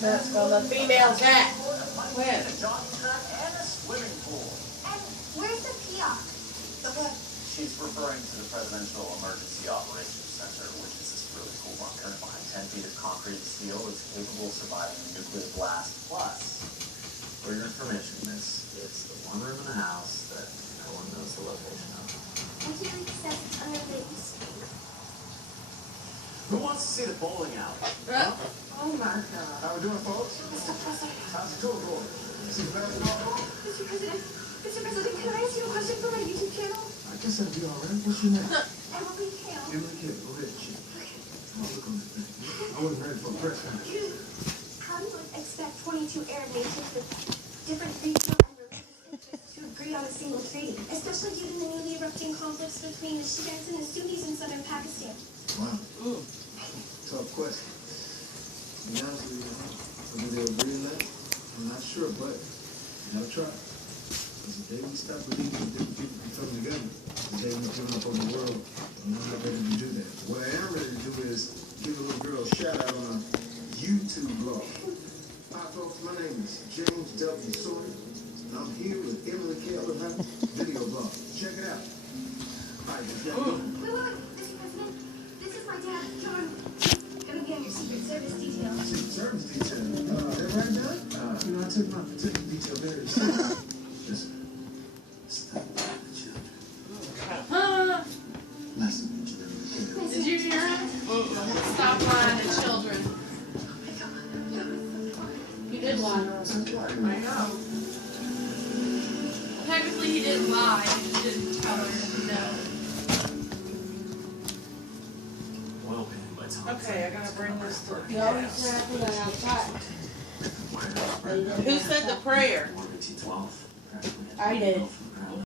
That's from the female cat. Where? Where's the Peoc? She's referring to the Presidential Emergency Operations Center, which is this really cool bunker behind 10 feet of concrete and steel. It's capable of surviving a nuclear blast. Plus, for your information, miss, it's the one room in the house that no one knows the location of. And he says it's unrelated. Who wants to see the bowling alley? Oh my God. How we doing, folks? Mr. President. How's the tour going? See basketball going? Mr. President. Mr. President, can I ask you a question for my YouTube channel? I guess that'd be all right. What's your name? Emily Hale. Emily Hale. Go ahead, chief. Oh, look on this thing. I wasn't ready for a press conference. How do you expect 22 Arab nations with different regional and religious interests to agree on a single treaty, especially given the newly erupting conflicts between the Shiites and the Sunnis in southern Pakistan? Wow. Tough question. To be honest with you, whether they'll agree or not, I'm not sure, but you gotta try. Because the day we stop believing that different people can come together, the day we're giving up on the world, I'm not ready to do that. What I am ready to do is give a little girl a shout out on a YouTube blog. Hi folks, my name is James W. Sawyer, and I'm here with Emily Hale and her video blog. Check it out. All right, Wait, Mr. President. This is my dad, John. Gonna be on your Secret Service detail. Secret Service detail. That right now? You know, I take my particular detail very seriously. Listen. Stop the children. Listen. Did you hear him? Stop lying to children. He did lie. I know. Technically, he didn't lie. He just didn't tell her no. Okay, I gotta bring this to the No, he's not put it outside. Who said the prayer? I did.